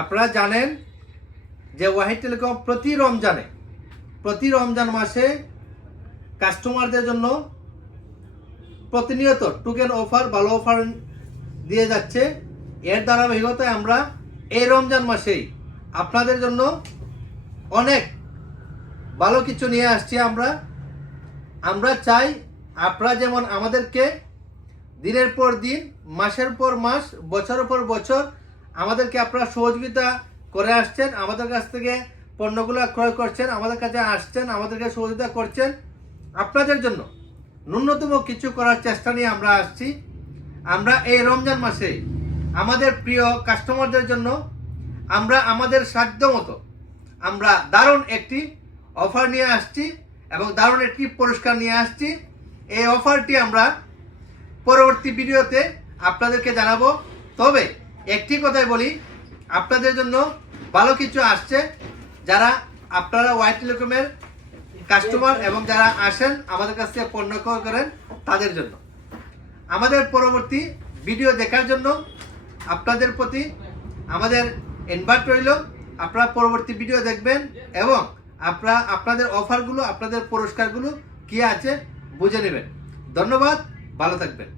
আপনারা জানেন যে ওয়াহিদ টেলিকম প্রতি রমজান মাসে কাস্টমারদের জন্য প্রতিনিয়ত টোকেন অফার ভালো অফার দিয়ে যাচ্ছে। এর ধারাবাহিকতায় আমরা এই রমজান মাসেই আপনাদের জন্য অনেক ভালো কিছু নিয়ে আসছি। আমরা চাই আপনারা যেমন আমাদেরকে দিনের পর দিন, মাসের পর মাস, বছরের পর বছর আমাদেরকে আপনারা সহযোগিতা করে আসছেন, আমাদের কাছ থেকে পণ্যগুলো ক্রয় করছেন, আমাদের কাছে আসছেন, আমাদেরকে সহযোগিতা করছেন। আপনাদের জন্য ন্যূনতম কিছু করার চেষ্টা নিয়ে আমরা আসছি। আমরা এই রমজান মাসে আমাদের প্রিয় কাস্টমারদের জন্য আমরা আমাদের সাধ্য মতো আমরা দারুণ একটি অফার নিয়ে আসছি এবং দারুণ একটি পুরস্কার নিয়ে আসছি। এই অফারটি আমরা পরবর্তী ভিডিওতে আপনাদেরকে জানাবো। তবে একটি কথাই বলি, আপনাদের জন্য ভালো কিছু আসছে। যারা আপনারা ওয়াহিদ টেলিকমের কাস্টমার এবং যারা আসেন আমাদের কাছ থেকে পণ্য ক্রয় করেন তাদের জন্য, আমাদের পরবর্তী ভিডিও দেখার জন্য আপনাদের প্রতি আমাদের ইনভাইট রইল। আপনারা পরবর্তী ভিডিও দেখবেন এবং আপনাদের অফারগুলো, আপনাদের পুরস্কারগুলো কি আছে বুঝে নেবেন। ধন্যবাদ, ভালো থাকবেন।